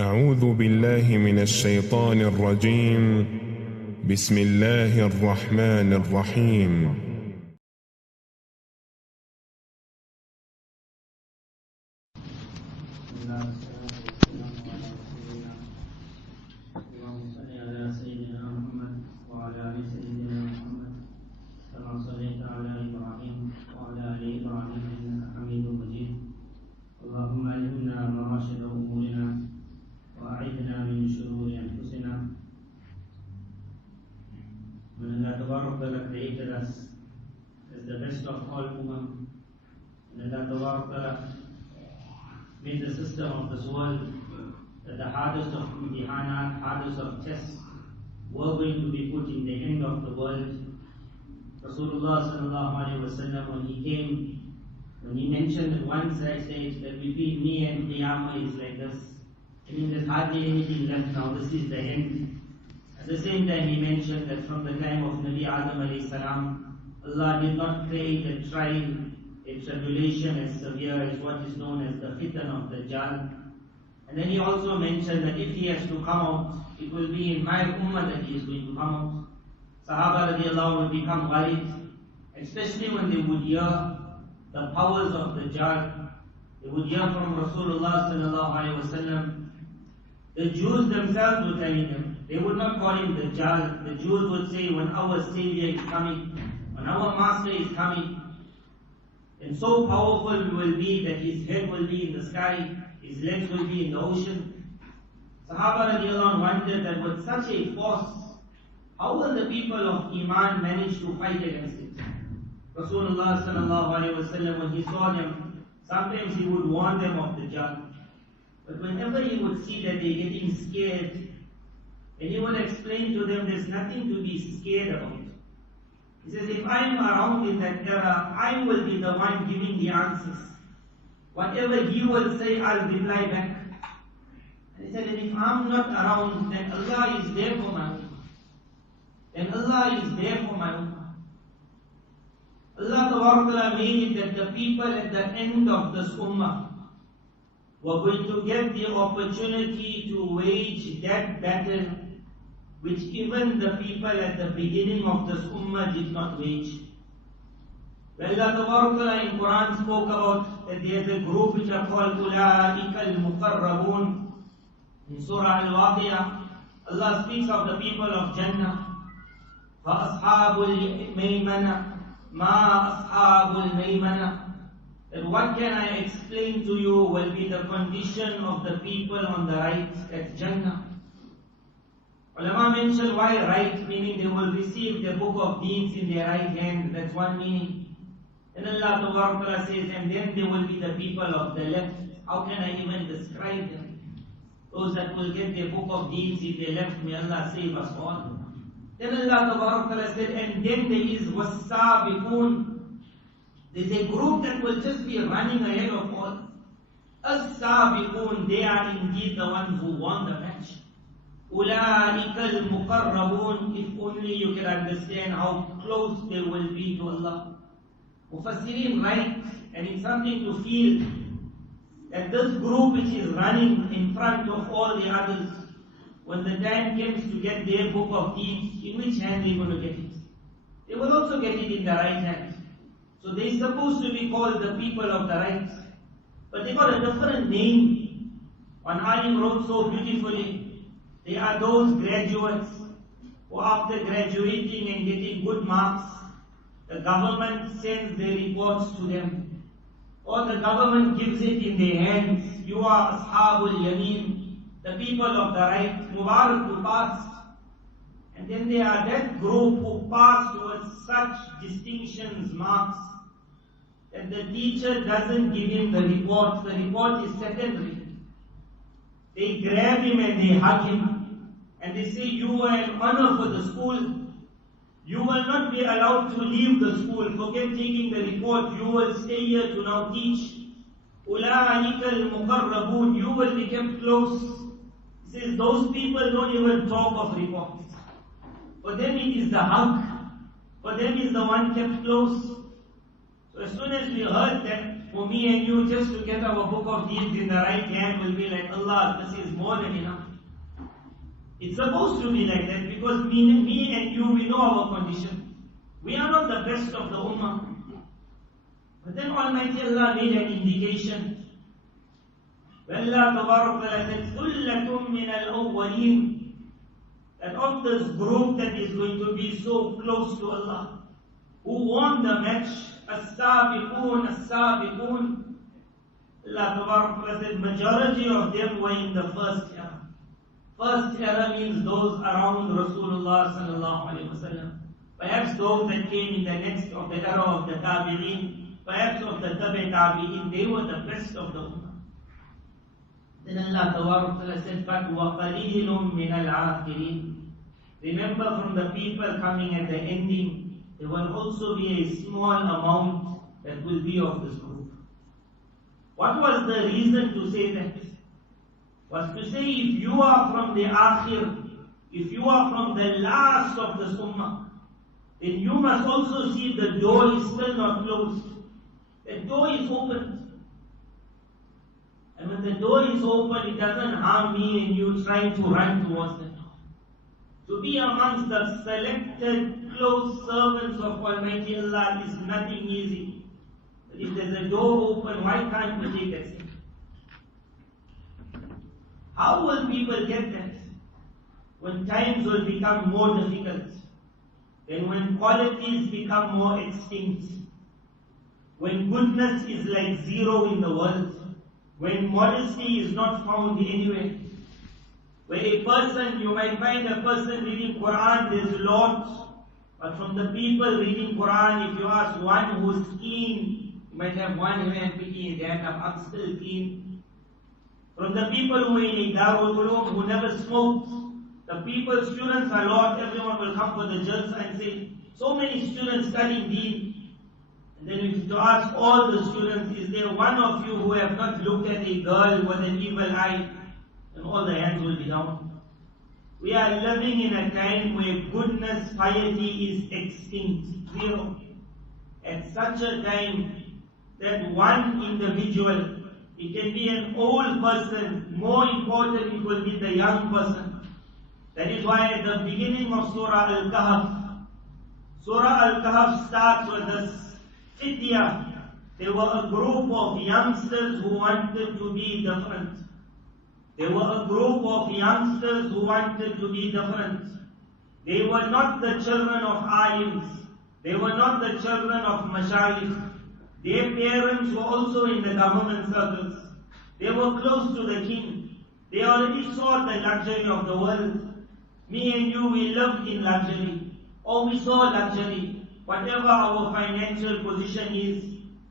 أعوذ بالله من الشيطان الرجيم. بسم الله الرحمن الرحيم. اللهم علمنا مراشد أمورنا وأعذنا من شرور أنفسنا. When Allah Ta'ala created us as the best of all women, and Allah Ta'ala made the system of this world that the hardest of imtihanat, hardest of tests were going to be put in the end of the world. Rasulullah Sallallahu Alaihi Wasallam, when he came, when he mentioned that one side says that between me and Qiyamah is like this, I mean there's hardly anything left now, this is the end. At the same time he mentioned that from the time of Nabi Adam alayhi salam, Allah did not create a trial, a tribulation as severe as what is known as the fitan of Dajjal. And then he also mentioned that if he has to come out, it will be in my ummah that he is going to come out. Sahaba radiallahu would become worried, especially when they would hear the powers of Dajjal. They would hear from Rasulullah sallallahu alaihi wasallam. The Jews themselves were telling them, they would not call him Dajjal. The Jews would say, when our Savior is coming, when our Master is coming, and so powerful he will be that his head will be in the sky, his legs will be in the ocean. Sahaba radiallahu anhu wondered that with such a force, how will the people of Iman manage to fight against it? Rasulullah sallallahu alaihi wasallam, when he saw them, sometimes he would warn them of Dajjal. But whenever he would see that they're getting scared, and he would explain to them there's nothing to be scared about. He says, if I'm around in that era, I will be the one giving the answers. Whatever he will say, I'll reply back. And he said, and if I'm not around, then Allah is there for my ummah. Then Allah is there for my ummah. Allah Ta'ala made it that the people at the end of this ummah were going to get the opportunity to wage that battle which even the people at the beginning of this ummah did not wage. Well, Allah Ta'ala in Quran spoke about that there's a group which are called Ulaika al-Muqarrabun. In Surah Al-Waqi'ah, Allah speaks of the people of Jannah. فَأَصْحَابُ الْمَيْمَنَةِ Ma ashabul maymana. That what can I explain to you will be the condition of the people on the right at Jannah. Ulama mentioned why right, meaning they will receive the book of deeds in their right hand. That's one meaning. And Allah Ta'ala says, and then they will be the people of the left. How can I even describe them? Those that will get their book of deeds in their left, may Allah save us all. Then Allah Ta'ala said, and then there is was-sabiqun. There's a group that will just be running ahead of all. As-sabiqun, they are indeed the ones who won the match. Ulaika al-muqarrabun, if only you can understand how close they will be to Allah. Mufassirin write, and it's something to feel, that this group which is running in front of all the others, when the time comes to get their book of deeds, in which hand they going to get it? They will also get it in the right hand. So they are supposed to be called the people of the right. But they got a different name. One alim wrote so beautifully, they are those graduates who after graduating and getting good marks, the government sends their reports to them. Or the government gives it in their hands. You are ashabul yameen, the people of the right, Mubarak who passed. And then there are that group who passed with such distinctions, marks, that the teacher doesn't give him the report. The report is secondary. They grab him and they hug him. And they say, you are an honor for the school. You will not be allowed to leave the school. Forget taking the report. You will stay here to now teach. Ulaika al-muqarrabun, you will be kept close. He says, those people don't even talk of reports. For them it is the hug. For them is the one kept close. So So as soon as we heard that, for me and you just to get our book of deeds in the right hand will be like, Allah, this is more than enough. It's supposed to be like that because me and you, we know our condition. We are not the best of the ummah. But then Almighty Allah made an indication. When Allah Tabarak Ta'ala said, ثُلَّةٌ مِّنَ الْأَوَّلِينَ, that of this group that is going to be so close to Allah, who won the match, as-sabiqun, as-sabiqun. Allah Tabarak Ta'ala said, majority of them were in the first era. First era means those around Rasulullah sallallahu alaihi wasallam. Perhaps those that came in the next of the era of the tabi'in, perhaps of the tabi' tabi'in, they were the best of the ummah. Then Allah Ta'ala said, but وَقَلِيلٌ مِّنَ الْعَاخِرِينَ. Remember from the people coming at the ending, there will also be a small amount that will be of this group. What was the reason to say that? Was to say if you are from the akhir, if you are from the last of the ummah, then you must also see the door is still not closed. The door is open. And when the door is open, it doesn't harm me and you trying to run towards the door. To be amongst the selected, close servants of Almighty Allah is nothing easy. But if there's a door open, why can't we take that step? How will people get that? When times will become more difficult. Then when qualities become more extinct. When goodness is like zero in the world. When modesty is not found anywhere. Where a person, you might find a person reading Quran, there's lots. But from the people reading Quran, if you ask one who's clean, you might have one hand picking his hand up, I'm still clean. From the people who are in a Darul Ulum, who never smoked, the people, students are lot, everyone will come for the jalsa and say, so many students studying deen. And then if you ask all the students, is there one of you who have not looked at a girl with an evil eye? And all the hands will be down. We are living in a time where goodness, piety is extinct, zero. At such a time that one individual, it can be an old person, more important it will be the young person. That is why at the beginning of Surah Al-Kahf, Surah Al-Kahf starts with this fitya. There were a group of youngsters who wanted to be different. There were a group of youngsters who wanted to be different. They were not the children of alims. They were not the children of mashayikh. Their parents were also in the government circles. They were close to the king. They already saw the luxury of the world. Me and you, we lived in luxury. Or we saw luxury. Whatever our financial position is,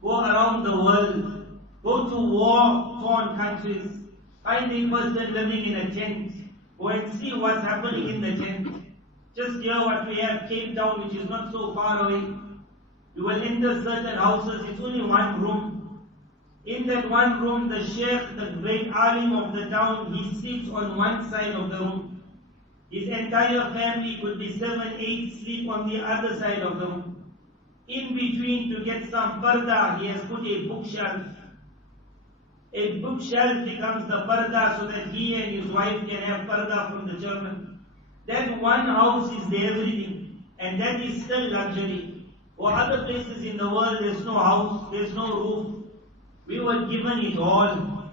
go around the world. Go to war-torn countries. Find a person living in a tent. Go and see what's happening in the tent. Just hear what we have Cape Town, which is not so far away. You will enter certain houses, it's only one room. In that one room, the sheikh, the great alim of the town, he sits on one side of the room. His entire family could be 7, 8 sleep on the other side of the room. In between, to get some parda, he has put a bookshelf. A bookshelf becomes the parda so that he and his wife can have parda from the children. That one house is the everything, and that is still luxury. Or other places in the world, there's no house, there's no roof. We were given it all.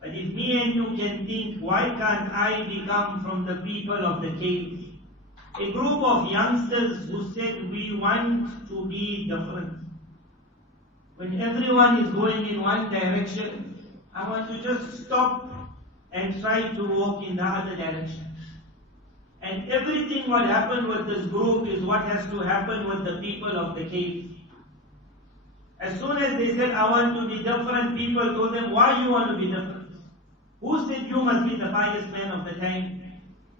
But if me and you can think, why can't I become from the people of the cave? A group of youngsters who said, we want to be different. When everyone is going in one direction, I want to just stop and try to walk in the other direction. And everything what happened with this group is what has to happen with the people of the cave. As soon as they said, I want to be different, people told them, why you want to be different? Who said you must be the pious man of the time?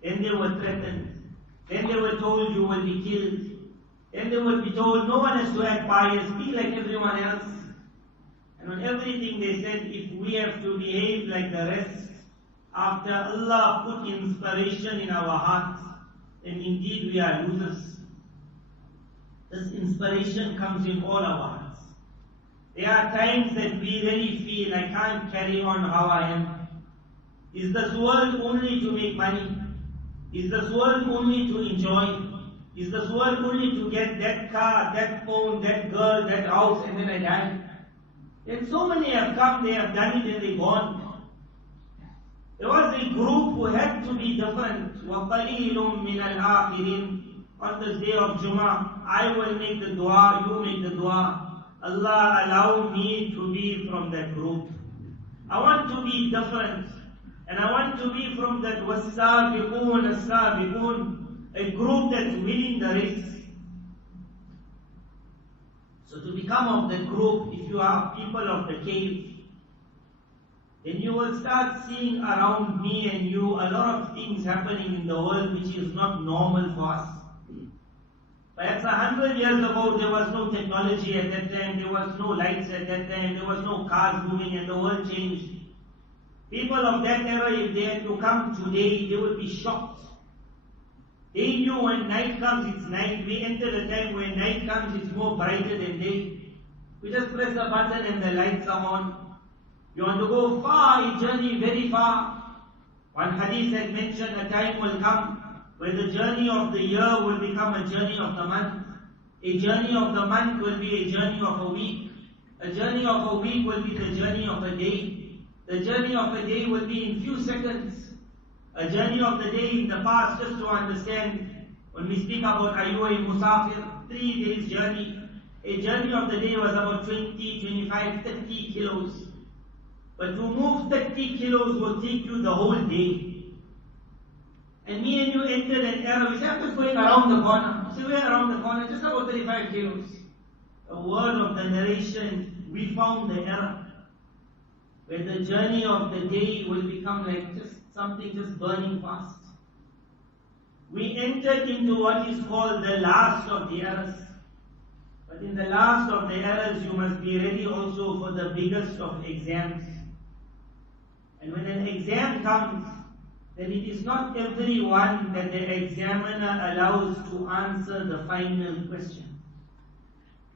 Then they were threatened. Then they were told you will be killed. Then they would be told, no one has to act pious, be like everyone else. And on everything they said, if we have to behave like the rest, after Allah put inspiration in our hearts, then indeed we are losers. This inspiration comes in all our hearts. There are times that we really feel I can't carry on how I am. Is this world only to make money? Is this world only to enjoy? Is this world only to get that car, that phone, that girl, that house, and then I die? And so many have come, they have done it and they're gone. There was a group who had to be different. وَقَلِيلٌ مِّنَ الْآخِرِينَ. On this day of Jummah, I will make the dua, you make the dua. Allah allow me to be from that group. I want to be different. And I want to be from that وَالسَّابِقُونَ السَّابِقُونَ, a group that's winning the race. So to become of the group, if you are people of the cave, then you will start seeing around me and you a lot of things happening in the world which is not normal for us. Perhaps 100 years ago there was no technology at that time, there was no lights at that time, there was no cars moving, and the world changed. People of that era, if they had to come today, they would be shocked. They knew when night comes, it's night. We enter the time when night comes, it's more brighter than day. We just press a button and the lights are on. You want to go far, a journey very far. One hadith had mentioned a time will come where the journey of the year will become a journey of the month. A journey of the month will be a journey of a week. A journey of a week will be the journey of a day. The journey of a day will be in few seconds. A journey of the day in the past, just to understand, when we speak about are you a musafir, 3 days journey. A journey of the day was about 20, 25, 30 kilos. But to move 30 kilos will take you the whole day. And me and you entered an era, we say, I'm just going around the corner. We say, we're around the corner, just about 35 kilos. A word of the narration, we found the era, where the journey of the day will become like just something just burning fast. We entered into what is called the last of the eras. But in the last of the eras, you must be ready also for the biggest of exams. And when an exam comes, then it is not everyone that the examiner allows to answer the final question.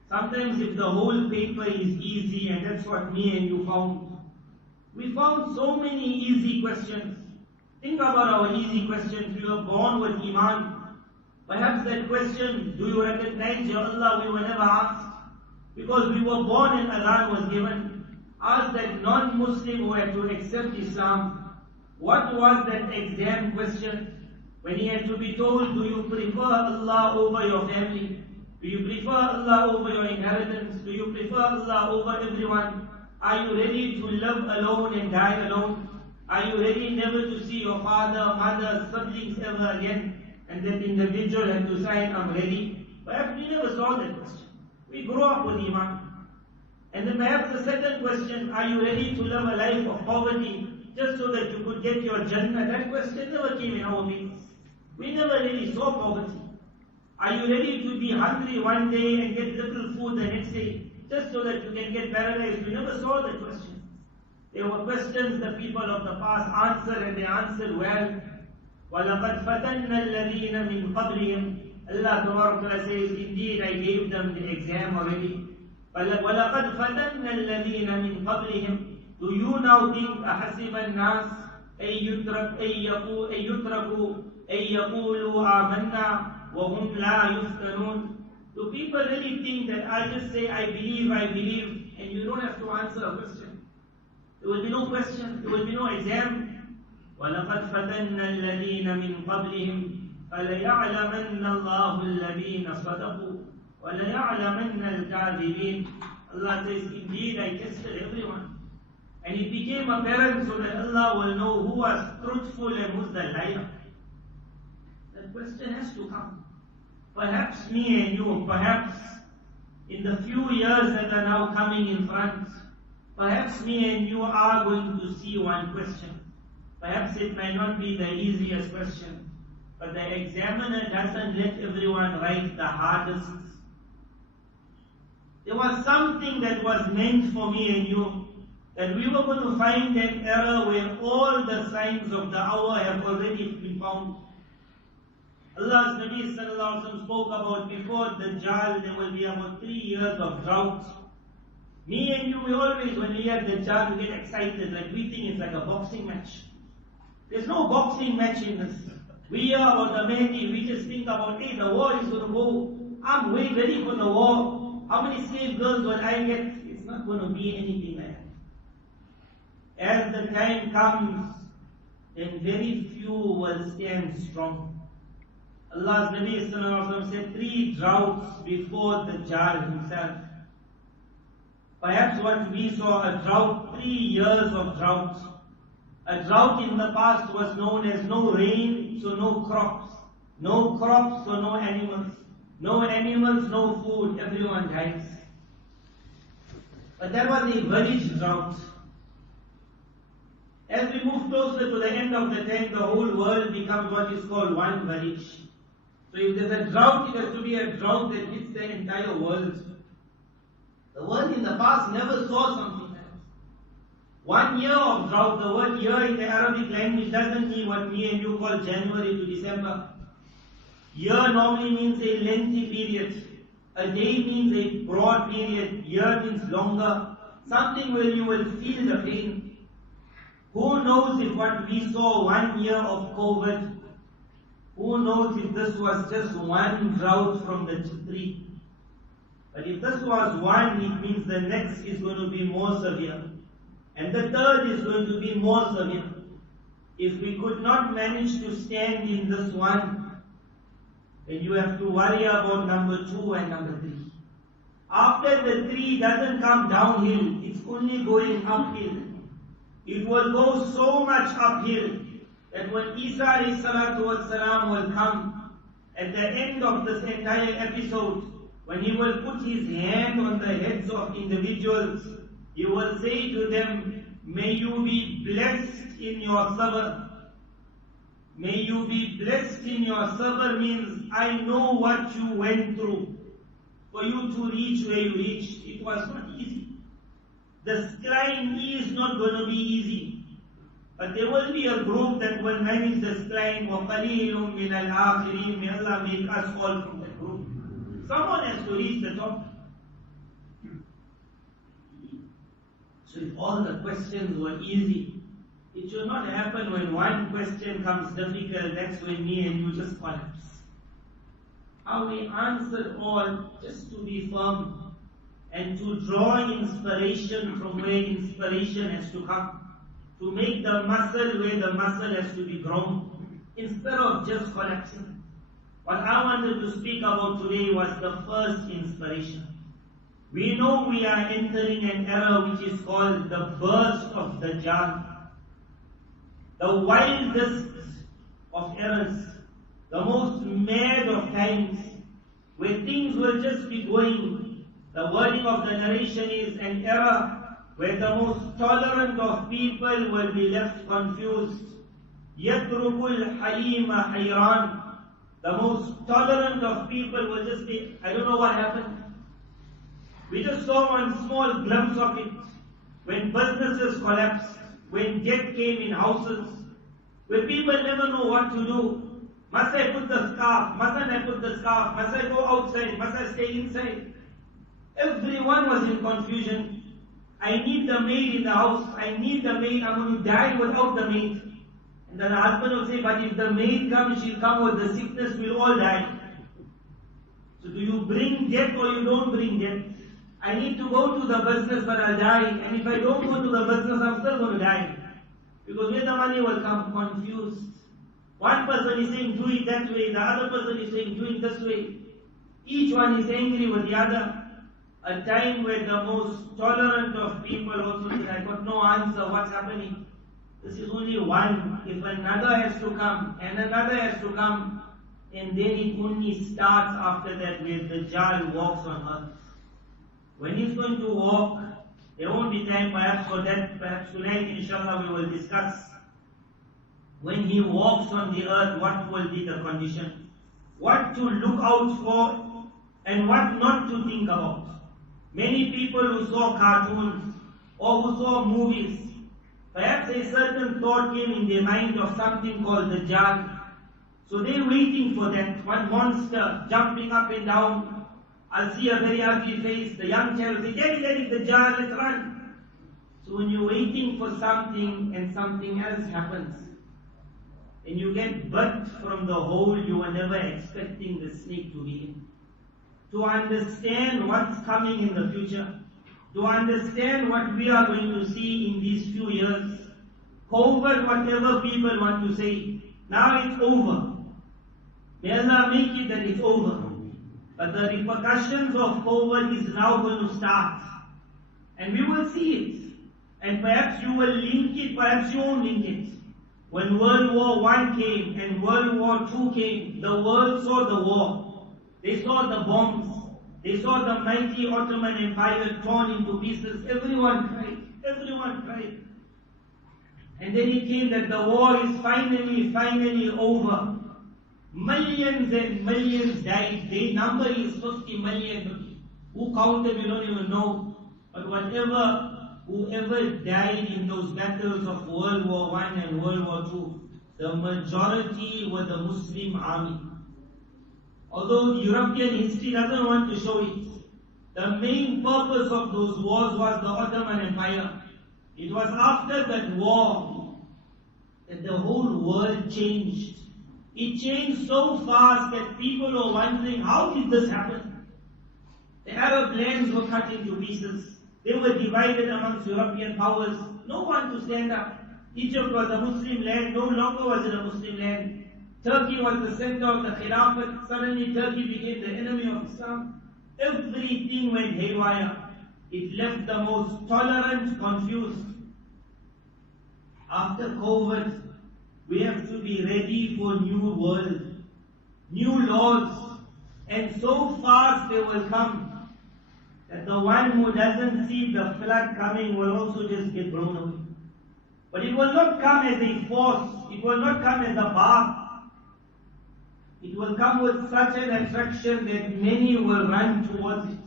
Sometimes if the whole paper is easy, and that's what me and you found, we found so many easy questions. Think about our easy questions. We were born with Iman. Perhaps that question, do you recognize your Allah, we were never asked. Because we were born and Adhan was given. Ask that non-Muslim who had to accept Islam, what was that exam question? When he had to be told, do you prefer Allah over your family? Do you prefer Allah over your inheritance? Do you prefer Allah over everyone? Are you ready to live alone and die alone? Are you ready never to see your father, mother, siblings ever again? And that individual had to sign, I'm ready. Perhaps we never saw that question. We grew up with Iman. And then perhaps the second question, are you ready to live a life of poverty just so that you could get your Jannah? That question never came in our minds. We never really saw poverty. Are you ready to be hungry one day and get little food the next day just so that you can get paradise? We never saw that question. There were questions the people of the past answered, and they answered well. وَلَقَدْ فَتَنَّ الَّذِينَ مِنْ قَبْلِهِمْ. Allah says, indeed I gave them the exam already. وَلَقَدْ فَتَنَّ الَّذِينَ مِنْ قَبْلِهِمْ. Do you now think أَحَسِبَ النَّاسِ أَن يُتْرَكُوا أَن يَقُولُوا آمَنَّا وَهُمْ لَا يُفْتَنُونَ. Do people really think that I just say I believe, and you don't have to answer a question? There will be no question, there will be no exam. وَلَقَدْ فَتَنَّ الَّذِينَ مِنْ قَبْلِهِمْ فَلَيَعْلَمَنَّ اللَّهُ الَّذِينَ صَدَقُوا وَلَيَعْلَمَنَّ الْكَاذِبِينَ. Allah says, indeed I tested everyone. And it became apparent so that Allah will know who was truthful and who's the liar. That question has to come. Perhaps me and you, perhaps in the few years that are now coming in front, perhaps me and you are going to see one question. Perhaps it might not be the easiest question, but the examiner doesn't let everyone write the hardest. There was something that was meant for me and you, that we were going to find an era where all the signs of the hour have already been found. Allah's Nabi sallallahu alaihi wasallam spoke about before Dajjal there will be about 3 years of drought. Me and you, we always, when we have Dajjal, we get excited, like we think it's like a boxing match. There's no boxing match in this. We hear about the Mahdi, we just think about, hey, the war is going to go. I'm way ready for the war. How many slave girls will I get? It's not going to be anything like that. As the time comes, then very few will stand strong. Allah's Nabi Sallallahu Alaihi Wasallam said 3 droughts before Dajjal himself. Perhaps what we saw, a drought, 3 years of drought. A drought in the past was known as no rain, so no crops. No crops, so no animals. No animals, no food, everyone dies. But that was a village drought. As we move closer to the end of the time, the whole world becomes what is called one village. So if there's a drought, it has to be a drought that hits the entire world. The world in the past never saw something like that. 1 year of drought, the word year in the Arabic language doesn't mean what me and you call January to December. Year normally means a lengthy period. A day means a broad period. Year means longer. Something where you will feel the pain. Who knows if what we saw 1 year of COVID, who knows if this was just one drought from the 3? But if this was one, it means the next is going to be more severe. And the third is going to be more severe. If we could not manage to stand in this one, then you have to worry about number 2 and number 3. After the 3 doesn't come downhill, it's only going uphill. It will go so much uphill that when Isa ﷺ will come at the end of this entire episode, when he will put his hand on the heads of individuals, he will say to them, may you be blessed in your sabr. May you be blessed in your sabr means, I know what you went through for you to reach where you reached. It was not easy. The climb is not going to be easy. But there will be a group that will manage this climb. وَقَلِيلٌ مِنَ الْآخِرِينَ. May Allah make us all from that group. Someone has to reach the top. So if all the questions were easy, it should not happen when one question comes difficult, that's when me and you just collapse. How we answered all just to be firm and to draw inspiration from where inspiration has to come. To make the muscle where the muscle has to be grown, instead of just collapsing. What I wanted to speak about today was the first inspiration. We know we are entering an era which is called the burst of Dajjal. The wildest of eras, the most mad of times, where things will just be going. The wording of the narration is an era where the most tolerant of people will be left confused. يَتْرُكُ الْحَلِيمَ حَيْرَانٍ. The most tolerant of people will just be, I don't know what happened. We just saw one small glimpse of it. When businesses collapsed, when debt came in houses, where people never know what to do. Must I put the scarf? Mustn't I put the scarf? Must I go outside? Must I stay inside? Everyone was in confusion. I need the maid in the house. I need the maid. I'm going to die without the maid. And then the husband will say, but if the maid comes, she'll come with the sickness, we'll all die. So do you bring death or you don't bring death? I need to go to the business, but I'll die. And if I don't go to the business, I'm still going to die. Because where the money will come? Confused. One person is saying, do it that way. The other person is saying, do it this way. Each one is angry with the other. A time where the most tolerant of people also say, I got no answer, what's happening? This is only one. If another has to come, and another has to come, and then it only starts after that where Dajjal walks on earth. When he's going to walk, there won't be time perhaps for that. Perhaps tonight, inshallah, we will discuss. When he walks on the earth, what will be the condition? What to look out for, and what not to think about. Many people who saw cartoons, or who saw movies, perhaps a certain thought came in their mind of something called Dajjal. So they're waiting for that, one monster jumping up and down. I'll see a very ugly face. The young child will say, Daddy, Dajjal, let's run. So when you're waiting for something and something else happens, and you get birthed from the hole you were never expecting the snake to be in. To understand what's coming in the future, to understand what we are going to see in these few years, COVID, whatever people want to say, now it's over. May Allah make it that it's over. But the repercussions of COVID is now going to start. And we will see it. And perhaps you will link it, perhaps you won't link it. When World War I came and World War II came, the world saw the war. They saw the bombs. They saw the mighty Ottoman Empire torn into pieces. Everyone cried. Everyone cried. And then it came that the war is finally over. Millions and millions died. Their number is 50 million. Who counted, we don't even know. But whoever died in those battles of World War I and World War II, the majority were the Muslim army. Although European history doesn't want to show it, the main purpose of those wars was the Ottoman Empire. It was after that war that the whole world changed. It changed so fast that people were wondering, how did this happen? The Arab lands were cut into pieces. They were divided amongst European powers. No one to stand up. Egypt was a Muslim land, no longer was it a Muslim land. Turkey was the center of the Khilafat. Suddenly Turkey became the enemy of Islam. Everything went haywire. It left the most tolerant confused. After COVID, we have to be ready for new world, new laws, and so fast they will come that the one who doesn't see the flood coming will also just get blown away. But it will not come as a force, it will not come as a bath. It will come with such an attraction that many will run towards it.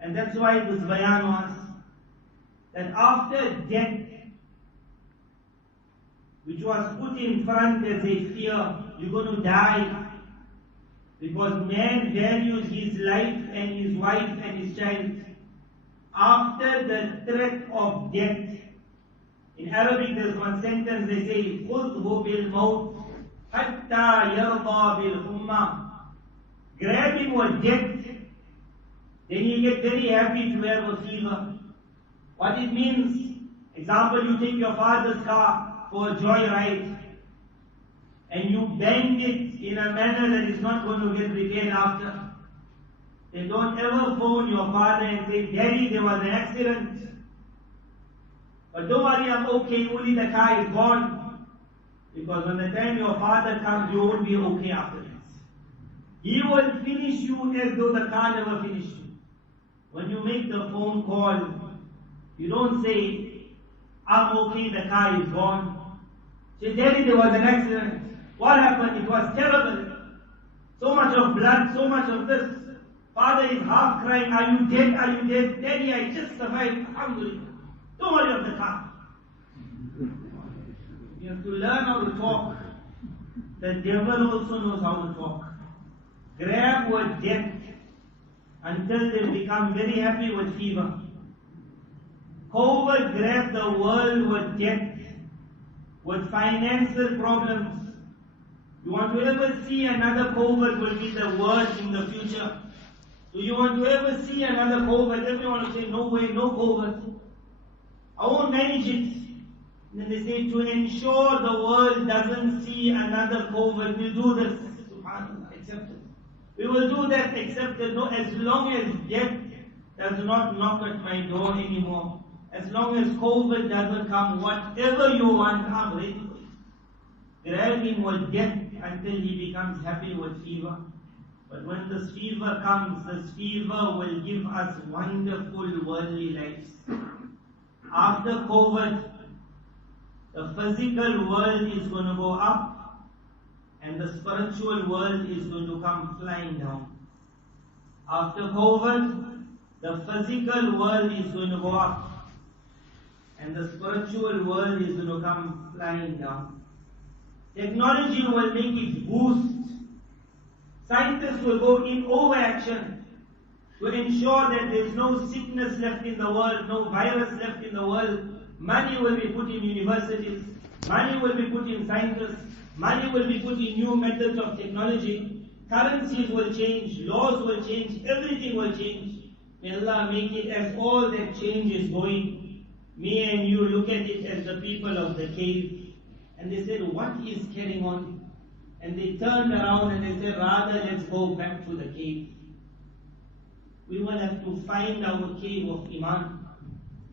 And that's why this bayaan was that after death, which was put in front as a fear, you're going to die. Because man values his life and his wife and his child. After the threat of death, in Arabic there's one sentence they say, خُذْهُ بِالْمَوْتِ حَتَّى يَرْضَى بِالْحُمَّةِ. Grab him with death, then you get very happy to have a fever. What it means, example, you take your father's car for a joyride, and you bang it in a manner that is not going to get repaired after. Then don't ever phone your father and say, Daddy, there was an accident. But don't worry, I'm okay, only the car is gone. Because when the time your father comes, you won't be okay after this. He will finish you as though the car never finished you. When you make the phone call, you don't say, I'm okay, the car is gone. Say, Daddy, there was an accident. What happened? It was terrible. So much of blood, so much of this. Father is half crying, are you dead? Are you dead? Daddy, I just survived. Alhamdulillah. Don't worry of the car. You have to learn how to talk. The devil also knows how to talk. Grab with death until they become very happy with fever. COVID grabbed the world with death, with financial problems. You want to ever see another COVID will be the word in the future. Do you want to ever see another COVID? Everyone will say, no way, no COVID. I won't manage it. And then they say, to ensure the world doesn't see another COVID, we'll do this. SubhanAllah, accept it. We will do that, accept it. No, as long as death does not knock at my door anymore. As long as COVID doesn't come, whatever you want, I'm ready for it. Grab him with death until he becomes happy with fever. But when this fever comes, this fever will give us wonderful worldly lives. After COVID, the physical world is going to go up and the spiritual world is going to come flying down. After COVID, the physical world is going to go up and the spiritual world is going to come flying down. Technology will make it boost. Scientists will go in overaction to ensure that there is no sickness left in the world, no virus left in the world. Money will be put in universities, money will be put in scientists, money will be put in new methods of technology. Currencies will change, laws will change, everything will change. May Allah make it as all that change is going. Me and you look at it as the people of the cave. And they said, what is carrying on? And they turned around and they said, rather let's go back to the cave. We will have to find our cave of Iman.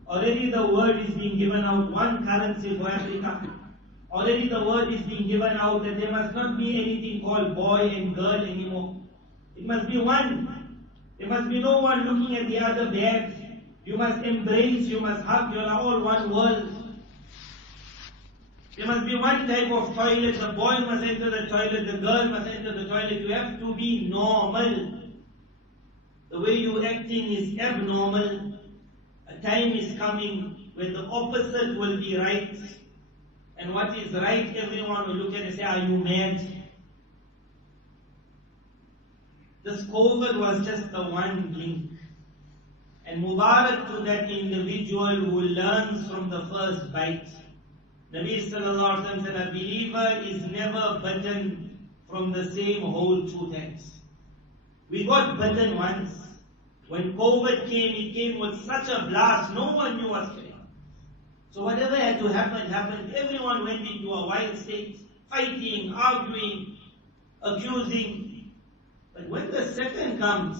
Already the word is being given out, one currency for Africa. Already the word is being given out that there must not be anything called boy and girl anymore. It must be one. There must be no one looking at the other bad. You must embrace, you must hug, you are all one world. There must be one type of toilet. The boy must enter the toilet, the girl must enter the toilet. You have to be normal. The way you acting is abnormal. A time is coming when the opposite will be right. And what is right, everyone will look at it and say, are you mad? This COVID was just the one link. And Mubarak to that individual who learns from the first bite. Nabi sallallahu alaihi wasallam said, a believer is never bitten from the same hole 2 times. We got bitten once. When COVID came, it came with such a blast, no one knew what's going on. So whatever had to happen, happened. Everyone went into a wild state, fighting, arguing, accusing. But when the second comes,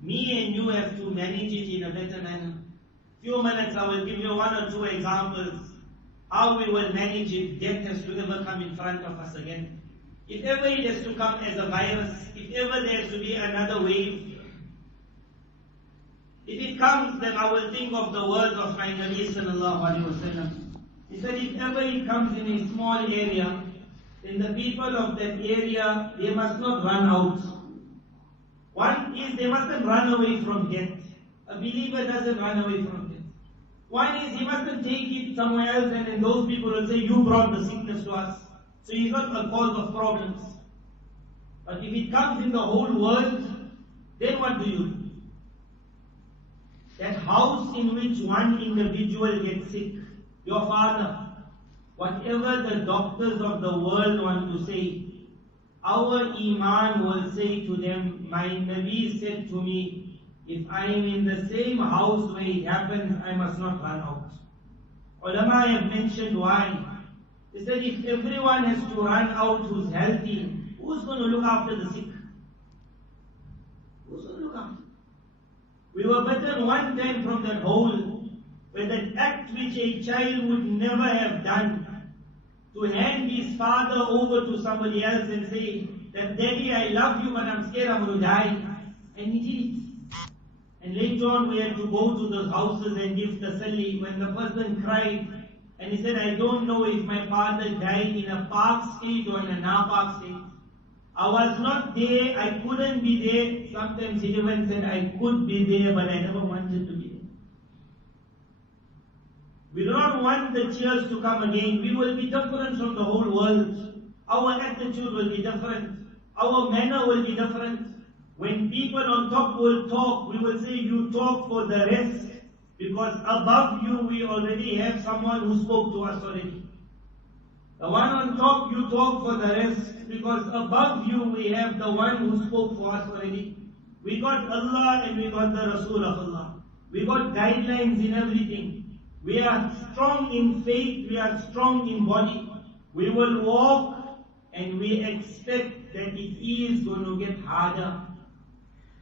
me and you have to manage it in a better manner. Few minutes I will give you 1 or 2 examples how we will manage it. Death has to never come in front of us again. If ever it has to come as a virus, if ever there has to be another wave, if it comes, then I will think of the words of my Nabi sallallahu alaihi wasallam. He said, if ever it comes in a small area, then the people of that area, they must not run out. One is they mustn't run away from death. A believer doesn't run away from death. One is he mustn't take it somewhere else and then those people will say, you brought the sickness to us. So he's not a cause of problems. But if it comes in the whole world, then what do you do? That house in which one individual gets sick, your father, whatever the doctors of the world want to say, our Iman will say to them, my Nabi said to me, if I am in the same house where it happens, I must not run out. Ulama have mentioned why. They said if everyone has to run out who's healthy, who's going to look after the sick? Who's going to look after? We were bitten one time from that hole, where that act which a child would never have done, to hand his father over to somebody else and say, that daddy, I love you, but I'm scared I'm going to die. And he did it. And later on we had to go to those houses and give tasalli. When the person cried, and he said, I don't know if my father died in a park state or in a na-park state. I was not there, I couldn't be there. Sometimes he even said, I could be there, but I never wanted to be there. We do not want the tears to come again. We will be different from the whole world. Our attitude will be different. Our manner will be different. When people on top will talk, we will say, you talk for the rest. Because above you, we already have someone who spoke to us already. The one on top, you talk for the rest. Because above you, we have the one who spoke for us already. We got Allah and we got the Rasul of Allah. We got guidelines in everything. We are strong in faith, we are strong in body. We will walk and we expect that it is going to get harder.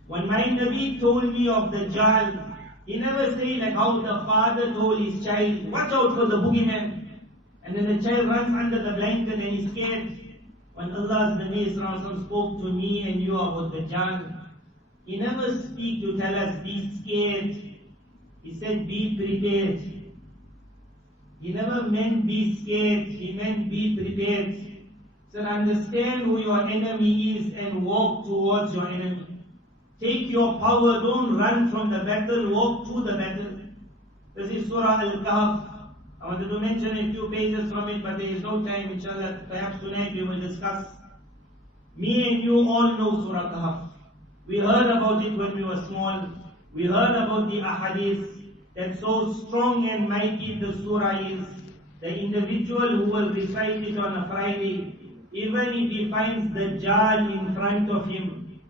When my Nabi told me of Dajjal, he never said like how the father told his child, watch out for the boogeyman. And then the child runs under the blanket and he's scared. When Allah's Nabi spoke to me and you about Dajjal, he never speak to tell us be scared. He said be prepared. He never meant be scared, he meant be prepared. So understand who your enemy is and walk towards your enemy. Take your power, don't run from the battle, walk to the battle. This is Surah Al-Kahf. I wanted to mention a few pages from it, but there is no time, inshallah. Perhaps tonight we will discuss. Me and you all know Surah Kahf. We heard about it when we were small. We heard about the ahadith, that so strong and mighty the surah is. The individual who will recite it on a Friday, even if he finds Dajjal in front of him,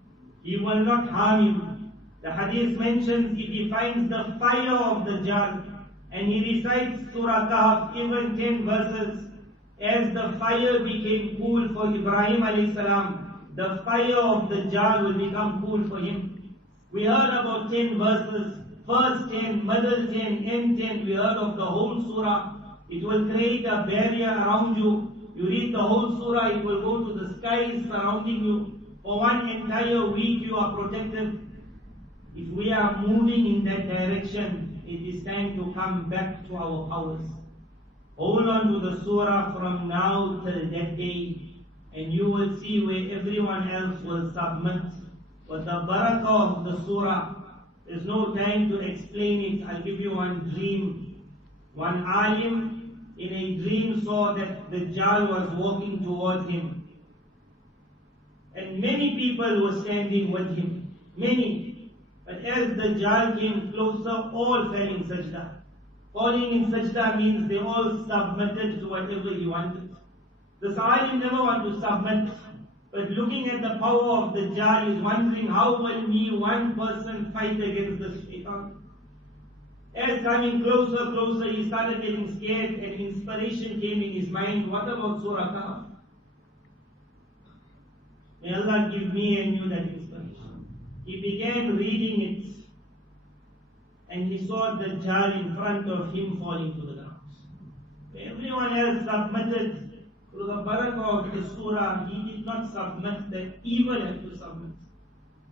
he will not harm him. The hadith mentions if he finds the fire of Dajjal and he recites Surah Kahf, even 10 verses, as the fire became cool for Ibrahim alayhi salam, the fire of Dajjal will become cool for him. We heard about 10 verses, first 10, middle 10, end 10. We heard of the whole surah. It will create a barrier around you. You read the whole surah, it will go to the skies surrounding you. For one entire week you are protected. If we are moving in that direction, it is time to come back to our powers. Hold on to the surah from now till that day, and you will see where everyone else will submit. But the barakah of the surah, there's no time to explain it. I'll give you one dream. One alim in a dream saw that Dajjal was walking towards him. And many people were standing with him. Many. But as Dajjal came closer, all fell in sajda. Falling in sajda means they all submitted to whatever he wanted. The alim never want to submit. But looking at the power of Dajjal is wondering, how will me, one person, fight against the shaitan? As coming closer, he started getting scared, and inspiration came in his mind. What about Surah Kahf? May Allah give me and you that inspiration. He began reading it, and he saw Dajjal in front of him falling to the ground. Everyone else submitted to the barakah of the surah. He did not submit. That evil had to submit.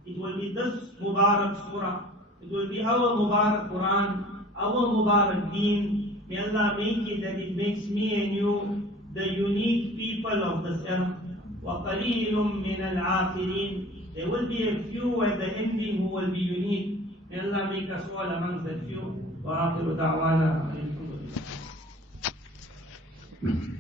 It will be this Mubarak surah. It will be our Mubarak Quran, our Mubarak Deen. May Allah make it that it makes me and you the unique people of this era. وَقَلِيلٌ مِّنَ الْعَاخِرِينَ. There will be a few at the ending who will be unique. May Allah make us all amongst that few. وَآخِرُ دَعْوَانَا الْحَمْدُ لِلَّهِ.